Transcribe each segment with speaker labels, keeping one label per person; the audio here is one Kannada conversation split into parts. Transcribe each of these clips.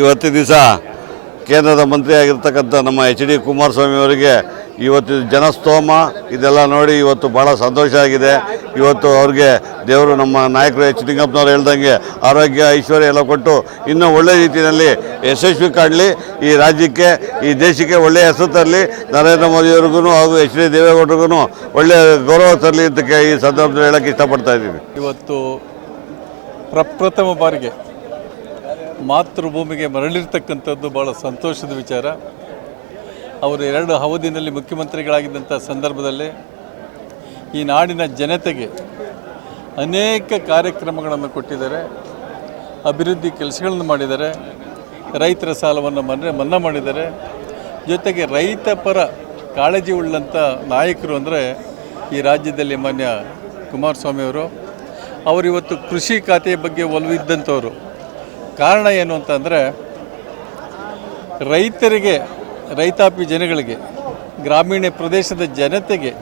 Speaker 1: ಇವತ್ತು ದಿವಸ ಕೇಂದ್ರದ ಮಂತ್ರಿಯಾಗಿರ್ತಕ್ಕಂಥ ನಮ್ಮ ಎಚ್ ಡಿ ಕುಮಾರಸ್ವಾಮಿ ಅವರಿಗೆ ಇವತ್ತು ಜನಸ್ತೋಮ, ಇದೆಲ್ಲ ನೋಡಿ ಇವತ್ತು ಭಾಳ ಸಂತೋಷ ಆಗಿದೆ. ಇವತ್ತು ಅವ್ರಿಗೆ ದೇವರು ನಮ್ಮ ನಾಯಕರು ಎಚ್ ಲಿಂಗಪ್ಪನವ್ರು ಹೇಳ್ದಂಗೆ ಆರೋಗ್ಯ, ಐಶ್ವರ್ಯ ಎಲ್ಲ ಕೊಟ್ಟು ಇನ್ನೂ ಒಳ್ಳೆ ರೀತಿಯಲ್ಲಿ ಯಶಸ್ವಿ ಕಾಣಲಿ. ಈ ರಾಜ್ಯಕ್ಕೆ, ಈ ದೇಶಕ್ಕೆ ಒಳ್ಳೆಯ ಹೆಸರು ತರಲಿ. ನರೇಂದ್ರ ಮೋದಿಯವ್ರಿಗೂ ಹಾಗೂ ಎಚ್ ಡಿ ದೇವೇಗೌಡರಿಗೂ ಒಳ್ಳೆಯ ಗೌರವ ತರಲಿ ಅಂತ ಈ ಸಂದರ್ಭದಲ್ಲಿ ಹೇಳೋಕ್ಕೆ ಇಷ್ಟಪಡ್ತಾ ಇದ್ದೀವಿ.
Speaker 2: ಇವತ್ತು ಪ್ರಪ್ರಥಮ ಬಾರಿಗೆ ಮಾತೃಭೂಮಿಗೆ ಮರಳಿರ್ತಕ್ಕಂಥದ್ದು ಭಾಳ ಸಂತೋಷದ ವಿಚಾರ. ಅವರು ಎರಡು ಅವಧಿನಲ್ಲಿ ಮುಖ್ಯಮಂತ್ರಿಗಳಾಗಿದ್ದಂಥ ಸಂದರ್ಭದಲ್ಲಿ ಈ ನಾಡಿನ ಜನತೆಗೆ ಅನೇಕ ಕಾರ್ಯಕ್ರಮಗಳನ್ನು ಕೊಟ್ಟಿದ್ದಾರೆ. ಅಭಿವೃದ್ಧಿ ಕೆಲಸಗಳನ್ನು ಮಾಡಿದ್ದಾರೆ. ರೈತರ ಸಾಲವನ್ನು ಮನ್ನ, ಮನ್ನಾ ಮಾಡಿದ್ದಾರೆ. ಜೊತೆಗೆ ರೈತ ಪರ ಕಾಳಜಿ ಉಳ್ಳಂಥ ನಾಯಕರು ಅಂದರೆ ಈ ರಾಜ್ಯದಲ್ಲಿ ಮಾನ್ಯ ಕುಮಾರಸ್ವಾಮಿ ಅವರು ಅವರು ಇವತ್ತು ಕೃಷಿ ಖಾತೆಯ ಬಗ್ಗೆ ಒಲವಿದ್ದಂಥವ್ರು ಕಾರಣ ಏನು ಅಂತಂದರೆ ರೈತರಿಗೆ, ರೈತಾಪಿ ಜನಗಳಿಗೆ, ಗ್ರಾಮೀಣ ಪ್ರದೇಶದ ಜನತೆಗೆ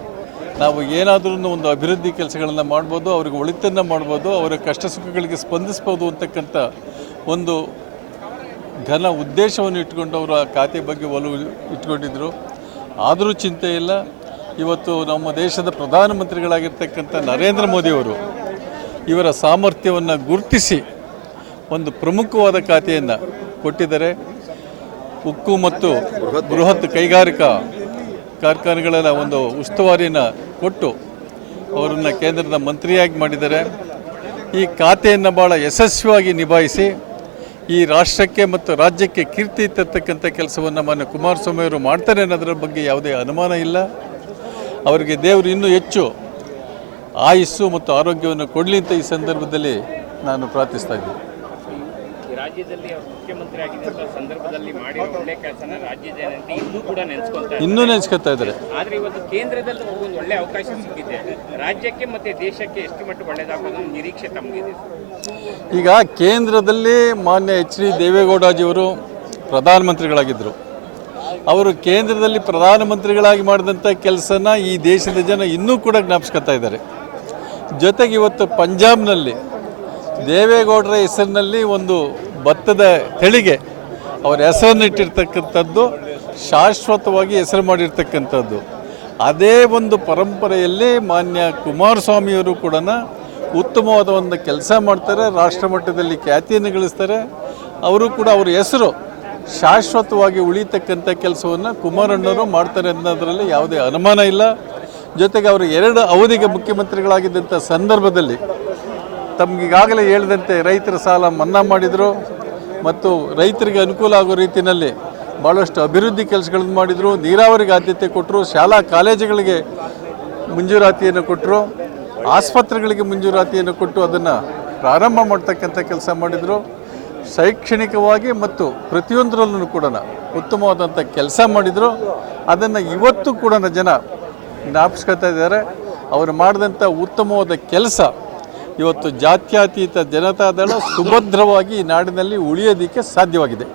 Speaker 2: ನಾವು ಏನಾದರೂ ಒಂದು ಅಭಿವೃದ್ಧಿ ಕೆಲಸಗಳನ್ನು ಮಾಡ್ಬೋದು, ಅವ್ರಿಗೆ ಒಳಿತನ್ನು ಮಾಡ್ಬೋದು, ಅವರ ಕಷ್ಟ ಸುಖಗಳಿಗೆ ಸ್ಪಂದಿಸ್ಬೋದು ಅಂತಕ್ಕಂಥ ಒಂದು ಘನ ಉದ್ದೇಶವನ್ನು ಇಟ್ಕೊಂಡು ಅವರು ಆ ಖಾತೆ ಬಗ್ಗೆ ಒಲವು ಇಟ್ಕೊಂಡಿದ್ರು. ಆದರೂ ಚಿಂತೆ ಇಲ್ಲ. ಇವತ್ತು ನಮ್ಮ ದೇಶದ ಪ್ರಧಾನಮಂತ್ರಿಗಳಾಗಿರ್ತಕ್ಕಂಥ ನರೇಂದ್ರ ಮೋದಿಯವರು ಇವರ ಸಾಮರ್ಥ್ಯವನ್ನು ಗುರುತಿಸಿ ಒಂದು ಪ್ರಮುಖವಾದ ಖಾತೆಯನ್ನು ಕೊಟ್ಟಿದ್ದಾರೆ. ಉಕ್ಕು ಮತ್ತು ಬೃಹತ್ ಕೈಗಾರಿಕಾ ಕಾರ್ಖಾನೆಗಳನ್ನು ಒಂದು ಉಸ್ತುವಾರಿಯನ್ನು ಕೊಟ್ಟು ಅವರನ್ನು ಕೇಂದ್ರದ ಮಂತ್ರಿಯಾಗಿ ಮಾಡಿದ್ದಾರೆ. ಈ ಖಾತೆಯನ್ನು ಭಾಳ ಯಶಸ್ವಿಯಾಗಿ ನಿಭಾಯಿಸಿ ಈ ರಾಷ್ಟ್ರಕ್ಕೆ ಮತ್ತು ರಾಜ್ಯಕ್ಕೆ ಕೀರ್ತಿ ತರ್ತಕ್ಕಂಥ ಕೆಲಸವನ್ನು ಮಾನ್ಯ ಕುಮಾರಸ್ವಾಮಿ ಅವರು ಮಾಡ್ತಾರೆ ಅನ್ನೋದರ ಬಗ್ಗೆ ಯಾವುದೇ ಅನುಮಾನ ಇಲ್ಲ. ಅವರಿಗೆ ದೇವರು ಇನ್ನೂ ಹೆಚ್ಚು ಆಯಸ್ಸು ಮತ್ತು ಆರೋಗ್ಯವನ್ನು ಕೊಡಲಿ ಅಂತ ಈ ಸಂದರ್ಭದಲ್ಲಿ ನಾನು ಪ್ರಾರ್ಥಿಸ್ತಾ ಇದ್ದೀನಿ.
Speaker 3: ರಾಜ್ಯದಲ್ಲಿ ಅವ್ರು ಮುಖ್ಯಮಂತ್ರಿ ಆಗಿದ್ದಂಥ ಸಂದರ್ಭದಲ್ಲಿ ಮಾಡಿರೋ ಒಳ್ಳೆ ಕೆಲಸನ ರಾಜ್ಯ ಜನತೆ ಇನ್ನೂ ಕೂಡ ನೆನೆಸ್ಕೊಳ್ತಾರೆ
Speaker 2: ಇನ್ನೂ ನೆನೆಸ್ಕೊತಾ ಇದ್ದಾರೆ.
Speaker 3: ಆದ್ರೆ ಇವತ್ತು ಕೇಂದ್ರದಲ್ಲಿ ಒಂದು ಒಳ್ಳೆ ಅವಕಾಶ ಸಿಕ್ಕಿದೆ. ರಾಜ್ಯಕ್ಕೆ ಮತ್ತೆ ದೇಶಕ್ಕೆ ಎಷ್ಟು ಮಟ್ಟ ಒಳ್ಳೇದಾಗೋದು ಅನ್ನೋ ನಿರೀಕ್ಷೆ ತಮಗಿದೆ.
Speaker 2: ಈಗ ಕೇಂದ್ರದಲ್ಲಿ ಮಾನ್ಯ ಎಚ್ ಡಿ ದೇವೇಗೌಡಜಿಯವರು ಪ್ರಧಾನಮಂತ್ರಿಗಳಾಗಿದ್ದರು. ಅವರು ಕೇಂದ್ರದಲ್ಲಿ ಪ್ರಧಾನಮಂತ್ರಿಗಳಾಗಿ ಮಾಡಿದಂಥ ಕೆಲಸನ ಈ ದೇಶದ ಜನ ಇನ್ನೂ ಕೂಡ ಜ್ಞಾಪಿಸ್ಕೊತಾ ಇದ್ದಾರೆ. ಜೊತೆಗೆ ಇವತ್ತು ಪಂಜಾಬ್ನಲ್ಲಿ ದೇವೇಗೌಡರ ಹೆಸರಿನಲ್ಲಿ ಒಂದು ಭತ್ತದ ತಳಿಗೆ ಅವರ ಹೆಸರನ್ನು ಇಟ್ಟಿರ್ತಕ್ಕಂಥದ್ದು, ಶಾಶ್ವತವಾಗಿ ಹೆಸರು ಮಾಡಿರ್ತಕ್ಕಂಥದ್ದು. ಅದೇ ಒಂದು ಪರಂಪರೆಯಲ್ಲಿ ಮಾನ್ಯ ಕುಮಾರಸ್ವಾಮಿಯವರು ಕೂಡ ಉತ್ತಮವಾದ ಒಂದು ಕೆಲಸ ಮಾಡ್ತಾರೆ, ರಾಷ್ಟ್ರ ಮಟ್ಟದಲ್ಲಿ ಖ್ಯಾತಿಯನ್ನು ಗಳಿಸ್ತಾರೆ. ಅವರು ಕೂಡ ಅವ್ರ ಹೆಸರು ಶಾಶ್ವತವಾಗಿ ಉಳಿತಕ್ಕಂಥ ಕೆಲಸವನ್ನು ಕುಮಾರಣ್ಣವರು ಮಾಡ್ತಾರೆ ಅನ್ನೋದರಲ್ಲಿ ಯಾವುದೇ ಅನುಮಾನ ಇಲ್ಲ. ಜೊತೆಗೆ ಅವರು ಎರಡು ಅವಧಿಗೆ ಮುಖ್ಯಮಂತ್ರಿಗಳಾಗಿದ್ದಂಥ ಸಂದರ್ಭದಲ್ಲಿ ತಮಗೀಗಾಗಲೇ ಹೇಳಿದಂತೆ ರೈತರ ಸಾಲ ಮನ್ನಾ ಮಾಡಿದರು ಮತ್ತು ರೈತರಿಗೆ ಅನುಕೂಲ ಆಗೋ ರೀತಿಯಲ್ಲಿ ಭಾಳಷ್ಟು ಅಭಿವೃದ್ಧಿ ಕೆಲಸಗಳನ್ನು ಮಾಡಿದರು, ನೀರಾವರಿಗೆ ಆದ್ಯತೆ ಕೊಟ್ಟರು ಶಾಲಾ ಕಾಲೇಜುಗಳಿಗೆ ಮಂಜೂರಾತಿಯನ್ನು ಕೊಟ್ಟರು ಆಸ್ಪತ್ರೆಗಳಿಗೆ ಮಂಜೂರಾತಿಯನ್ನು ಕೊಟ್ಟು ಅದನ್ನು ಪ್ರಾರಂಭ ಮಾಡ್ತಕ್ಕಂಥ ಕೆಲಸ ಮಾಡಿದರು. ಶೈಕ್ಷಣಿಕವಾಗಿ ಮತ್ತು ಪ್ರತಿಯೊಂದರಲ್ಲೂ ಕೂಡ ಉತ್ತಮವಾದಂಥ ಕೆಲಸ ಮಾಡಿದರು. ಅದನ್ನು ಇವತ್ತು ಕೂಡ ಜನ ಜ್ಞಾಪಿಸ್ಕೊತಾ ಇದ್ದಾರೆ. ಅವರು ಮಾಡಿದಂಥ ಉತ್ತಮವಾದ ಕೆಲಸ ಇವತ್ತು ಜಾತ್ಯತೀತ ಜನತಾದಳ ಸುಭದ್ರವಾಗಿ ಈ ನಾಡಿನಲ್ಲಿ ಉಳಿಯೋದಕ್ಕೆ ಸಾಧ್ಯವಾಗಿದೆ.